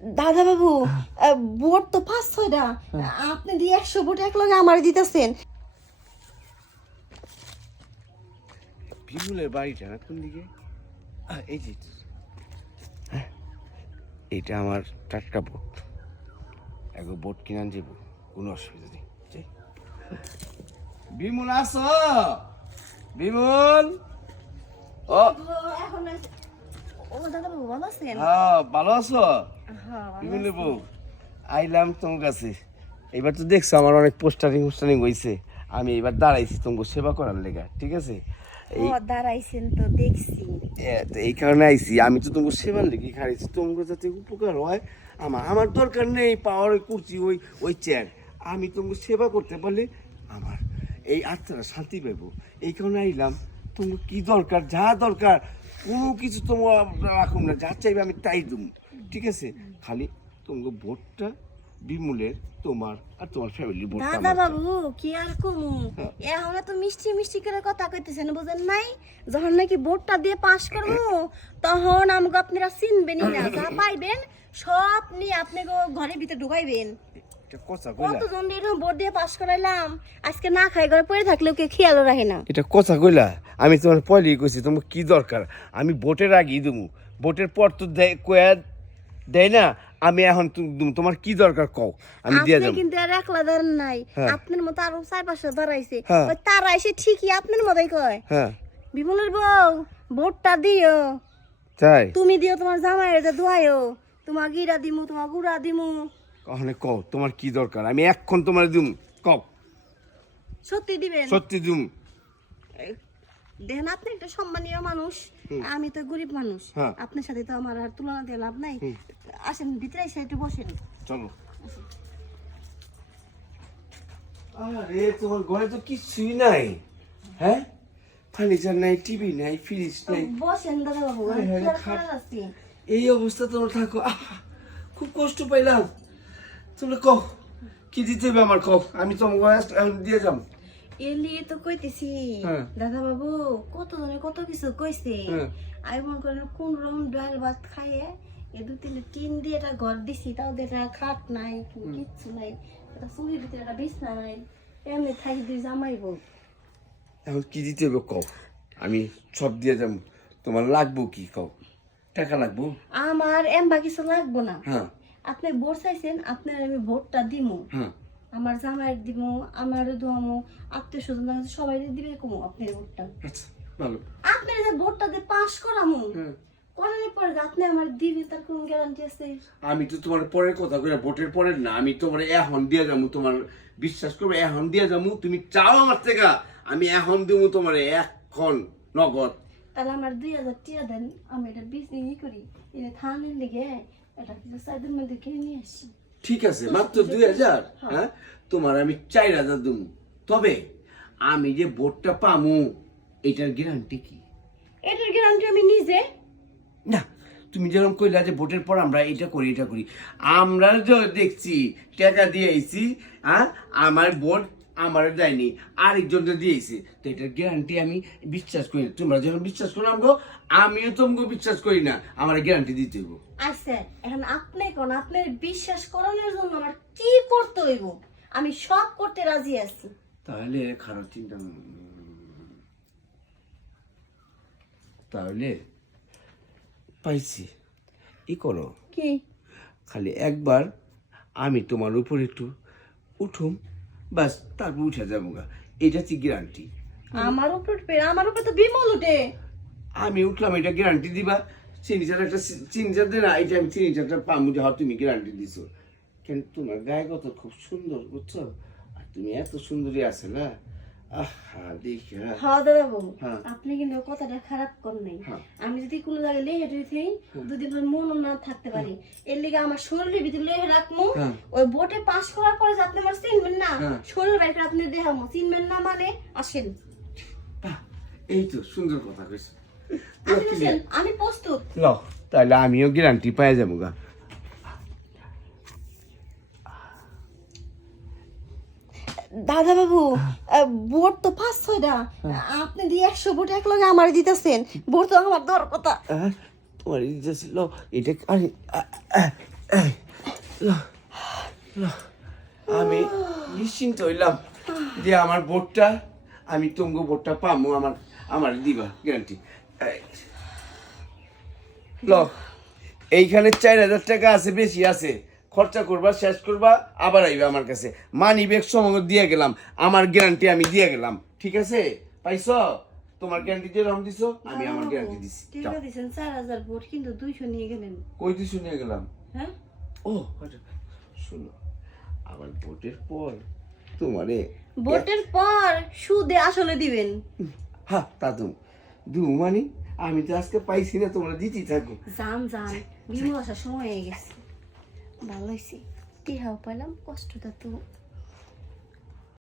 দাদা বাবু ভোট তো 5-6টা, আপনি দিয়ে 100 ভোট এক লগে আমার দিতেছেন। বিমলের বাড়িটা না কোন দিকে? এই যে এইটা আমার টাটকা বোট, একবার বোট কিনে যাব, কোনো অসুবিধা নেই। বিমল আসো, বিমল। ও এখন ও দাদা বাবু ভালো আছেন? হ্যাঁ, ভালো আছো? হ্যাঁ ভালো বিমলের আছি। বউ, আইলাম তোমার কাছে। এবার তো দেখছো আমার অনেক পোস্টারিং হয়েছে, আমি এবার দাঁড়াইছি তোমাকে সেবা করার লেগা, ঠিক আছে? ও দাঁড়াইছেন তো দেখছি। তো এই কারণে আইছি, আমি তো তোমাকে সেবার লেগে খাইছি, তোমাকে যাতে উপকার হয়। আমার দরকার নেই পাওয়ার করছি ওই চেয়ার, আমি তোমাকে সেবা করতে পারলে আমার এই আত্মাটা শান্তি পাবো। এই কারণে আইলাম। তোমার কি দরকার, যা দরকার কোনো কিছু তোমার রাখুন না, যা চাইবে আমি তাই দেবো, ঠিক আছে? খালি তোমাকে ভোটটা বিমলের, তোমার আর তোমার ফ্যামিলি ভোটটা দাদা আমার চাই। বাবু কি আর কমু, এখন তো মিষ্টি মিষ্টি করে কথা কইতেছেন, বুঝেন নাই? যখন নাকি ভোটটা দিয়ে পাস করবো তখন আমাকে আপনারা চিনবেনই না, যা পাইবেন সব নিয়ে আপনি ঘরের ভিতরে ঢুকাইবেন। এটা কথা কইলা, কতজন এরকম ভোট দিয়ে পাস করাইলাম, আজকে না খাই ঘরে পড়ে থাকলেও কেউ খেয়ালও রাখে না। এটা কথা কইলা। আমি তোমার পয়লি কইছি তোমার কি দরকার, আমি ভোটের আগেই দেবো, ভোটের পর তো দেয় না। আমি এখন তোমার কি দরকার কও, আমি দিয়ে আপনি যাবো। কিন্তু আর একলা দাঁড়ান নাই, হ্যাঁ। আপনার মতো আরো 4-5টা দাঁড়াইছে, হ্যাঁ। ওই তারা এসে ঠিকই আপনার মতোই কয়, হ্যাঁ বিমলের বউ ভোটটা দিও, তাই তুমি দিও তোমার জামাইয়ের যে দোয়াইও, তোমার গিরা দিমু, তোমার গুড়া দিমু। কখনে কও তোমার কি দরকার, আমি এক্ষণ তোমার দিম, কও সত্যি দিবেন? সত্যি দিম। দেখেন আপনি একটা সম্মানীয় মানুষ, আমি তো গরিব মানুষ, হ্যাঁ। আপনার সাথে তো আমার আর তুলনা দিয়ে লাভ নাই। আসেন ভিতরে এসে একটু বসেন। চলো। আরে তোমার ঘরে তো কিছুই নাই, হ্যাঁ? ফার্নিচার নাই, টিভি নাই, ফ্রিজ নাই, বসেন দাদা বাবু, হ্যাঁ, আমি হ্যাঁ, কি আর খাট। করে যাচ্ছি? এই অবস্থা তোমার থাকো, খুব কষ্ট পাইলাম। তোমরা কও কি দিতে হবে আমার, কও আমি তোমাকে দিয়ে যাম। এলি তো কইতেছি হ্যাঁ। দাদা বাবু, কত জনে কত কিছু কইছে, হ্যাঁ। আমি মনে করেন কোন রকম ডাল ভাত খাইয়ে এই 2-3 টিন দিয়ে একটা ঘর দিছি, তাও দিয়ে একটা খাট নাই, কিচ্ছু নাই, একটা চুরির ভিতরে একটা বিছনা নাই, এমনি থাকি 2 জামাই বউ। এখন কি দিতে হবে কও, আমি সব দিয়ে যাবো। তোমার লাগবো কি কও, টাকা লাগবো? আমার এমবা কিছু লাগবো না, হ্যাঁ আপনি ভোট চাইছেন, আপনার আমি ভোটটা দিমু, হ্যাঁ আমার জামাইয়ের দিমু, আমারও দোয়ামু, আত্মীয় স্বজন সবাই দিবে কমু আপনার ভোটটা। আচ্ছা ভালো। আপনি যে ভোটটা দিয়ে পাস করামু, হ্যাঁ। করানোর পরে যে আপনি আমার দিবেন তার কোন গ্যারান্টি আছে? আমি তো তোমার পরের কথা কই, ভোটের পরের না, আমি তোমার এখন দিয়ে যাবো, তোমার বিশ্বাস করবে এখন দিয়ে যাবো। তুমি চাও আমার থেকে, আমি এখন দেবো তোমার এখন নগদ। তাহলে আমার 2000 টাকা দেন, আমি এটা বিক্রি করি, এটা থানের লেগে এটা কিছু সাইদের মধ্যে কিনে নিয়ে আসি। ঠিক আছে, মাত্র 2000। হ্যাঁ, তোমার আমি 4000 দেবো। তবে আমি যে ভোটটা পামু এটার গ্যারান্টি কি? এটার গ্যারান্টি আমি নিজে। না, তুমি যেরকম কইলা যে ভোটের পর আমরা এটা করি, আমরা যে দেখছি টাকা দিয়ে আইছি, হ্যাঁ, আমার ভোট আমার দেয়নি, আরেকজনকে দিয়েছি, তো এটার গ্যারান্টি আমি বিশ্বাস করি না। তোমরা যখন বিশ্বাস করো আমগো, আমিও তোমাকে বিশ্বাস করি না, আমার গ্যারান্টি দিতে হইব। আচ্ছা, এখন আপনি কোন, আপনার বিশ্বাস করানোর জন্য আমার কি করতে হইব? আমি সব করতে রাজি আছি। তাহলে খারাপ চিন্তা তাহলে পাইছি, ই করো, কি? খালি একবার আমি তোমার উপর একটু উঠুম, বাস, তারপর উঠে যাবো গা, এটা কি গ্যারান্টি? আমার উপর তো বিমল উঠে। আমি উঠলাম, এটা গ্যারান্টি দিবা? সিগনেচার দে না, এটা আমি সিগনেচারটা পামু যে হ্যাঁ তুমি গ্যারান্টি দিছো। কেন, তোমার গায়ে কত খুব সুন্দর, বুঝছো? আর তুমি এত সুন্দরী আছে না, আহা দেখি। হ্যাঁ দাদা বাবু, হ্যাঁ। আপনি কিন্তু কথাটা খারাপ করেন নাই। হ্যাঁ। আমি যদি কোনো জায়গায় লেহে রয়েছি, 2 দিন পর মনও না থাকতে পারি, এর লিগে আমার শরীরের ভিতরে লেহে রাখবো। হ্যাঁ। ওই ভোটে পাস করার পরে যে আপনি আমার চিনবেন না, হ্যাঁ। শরীর বাইরে আপনি দেখাবো, চিনবেন না মানে আসেন। বাহ, এই তো সুন্দর কথা কইছো। আসেন, আমি প্রস্তুত। লো, তাহলে আমিও গ্যারান্টি পাই যাবো গা। দাদা বাবু, ভোট তো 5-6টা, আপনি দিয়ে 100 ভোট এক লগে আমার দিতেছেন, ভোট তো আমার দর কথা। তোমার ইচ্ছা ছিল এটা, আরে এই আমি নিশ্চিন্ত হইলাম যে আমার ভোটটা আমি তোমাকে ভোটটা পামো আমার আমার দিবা গ্যারান্টি ল এইখানে 4,000 টাকা আছে বেশি আছে খরচা করবা শেষ করবা আবার আইবা আমার কাছে মানি ব্যাগ সময় দিয়ে গেলাম আমার গ্যারান্টি আমি দিয়ে গেলাম ঠিক আছে পাইছো তোমার গ্যারান্টি যেরকম দিছো আমি আমার গ্যারান্টি দিছি টাকা দিছেন 4,000 ভোট কিন্তু 200 নিয়ে গেলেন কই দিছো নিয়ে গেলাম হ্যাঁ ও শুনো আবার ভোটের পর তোমারে ভোটের পর সুদে আসলে দিবেন হ্যাঁ তা দু মানে আমি তো আজকে পাইছি না তোমরা দিতেই থাকো জান বিমু আসার সময় হয়ে গেছে ভালো হয়েছে টিহাও পাইলাম কষ্টটা তো